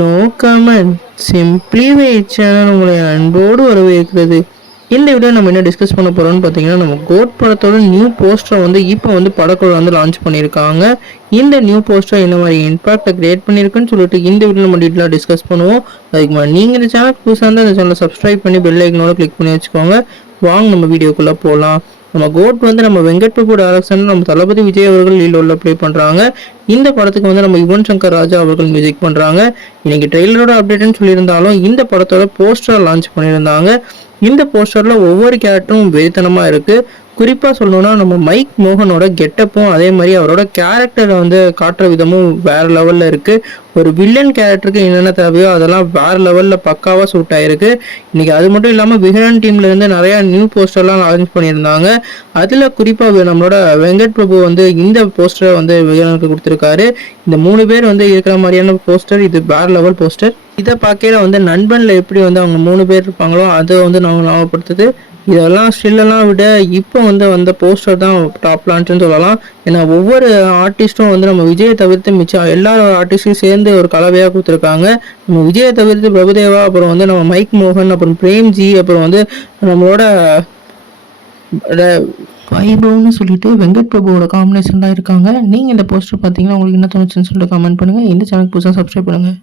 No comment simply wait channel உங்களை அன்போடு வரவேற்கிறது. இந்த வீடியோ நம்ம என்ன டிஸ்கஸ் பண்ண போகிறோம்னு பார்த்தீங்கன்னா, நம்ம கோட் படத்தோட நியூ போஸ்டரை வந்து இப்போ வந்து படக்குழு வந்து லான்ச் பண்ணியிருக்காங்க. இந்த நியூ போஸ்டர் என்ன மாதிரி இம்பாக்டை கிரியேட் பண்ணியிருக்குன்னு சொல்லிட்டு இந்த வீடியோ நம்ம டீட்டெயிலாக டிஸ்கஸ் பண்ணுவோம். அதுக்கு மேலே நீங்கள் இந்த சேனலுக்கு புதுசாக இருந்தால் இந்த சேனலை சப்ஸ்கிரைப் பண்ணி பெல் ஐக்கனோட கிளிக் பண்ணி வச்சுக்கோங்க. வாங்க நம்ம வீடியோக்குள்ளே போகலாம். நம்ம கோட் வந்து நம்ம வெங்கட் பிரபு டைரக்ஷன் நம்ம தளபதி விஜய் அவர்கள் லீடோவில் ப்ளே பண்ணுறாங்க. இந்த படத்துக்கு வந்து நம்ம யுவன் சங்கர் ராஜா அவர்கள் மியூசிக் பண்ணுறாங்க. இன்னைக்கு ட்ரெய்லரோட அப்டேட்னு சொல்லியிருந்தாலும் இந்த படத்தோட போஸ்டர் லான்ச் பண்ணியிருந்தாங்க. இந்த போஸ்டரில் ஒவ்வொரு கேரக்டரும் வெறித்தனமாக இருக்குது. குறிப்பாக சொல்லணும்னா நம்ம மைக் மோகனோட கெட்டப்பும் அதே மாதிரி அவரோட கேரக்டரை வந்து காட்டுற விதமும் வேறு லெவலில் இருக்குது. ஒரு வில்லன் கேரக்டருக்கு என்னென்ன தேவையோ அதெல்லாம் வேறு லெவலில் பக்காவாக சூட் ஆகிருக்கு. இன்றைக்கி அது மட்டும் இல்லாமல் விகடன் டீம்லேருந்து நிறையா நியூ போஸ்டர்லாம் லான்ச் பண்ணியிருந்தாங்க. அதில் குறிப்பாக நம்மளோட வெங்கட் பிரபு வந்து இந்த போஸ்டரை வந்து விகடனுக்கு கொடுத்துருக்காரு. இந்த 3 பேர் வந்து இருக்கிற மாதிரியான போஸ்டர், இது வேறு லெவல் போஸ்டர். இதை பார்க்கையில வந்து நண்பனில் எப்படி வந்து அவங்க 3 பேர் இருப்பாங்களோ அதை வந்து நம்ம ஞாபகப்படுத்துது. இதெல்லாம் ஸ்டில்லெல்லாம் விட இப்போ வந்து வந்த போஸ்டர் தான் டாப் லான்ச்னு சொல்லலாம். ஏன்னா ஒவ்வொரு ஆர்டிஸ்ட்டும் வந்து நம்ம விஜயை தவிர்த்து மிச்சம் எல்லா ஆர்டிஸ்ட்டையும் சேர்ந்து ஒரு கலவையாக கொடுத்துருக்காங்க. நம்ம விஜயை தவிர்த்து பிரபுதேவா, அப்புறம் வந்து நம்ம மைக் மோகன், அப்புறம் பிரேம்ஜி, அப்புறம் வந்து நம்மளோட வைபவ்னு சொல்லிட்டு வெங்கட் பிரபுவோட காம்பினேஷன் தான் இருக்காங்க. நீங்கள் இந்த போஸ்டர் பார்த்தீங்கன்னா உங்களுக்கு என்ன தோணுச்சுன்னு சொல்லிட்டு கமெண்ட் பண்ணுங்கள். இந்த சேனலுக்கு புதுசாக சப்ஸ்கிரைப் பண்ணுங்கள்.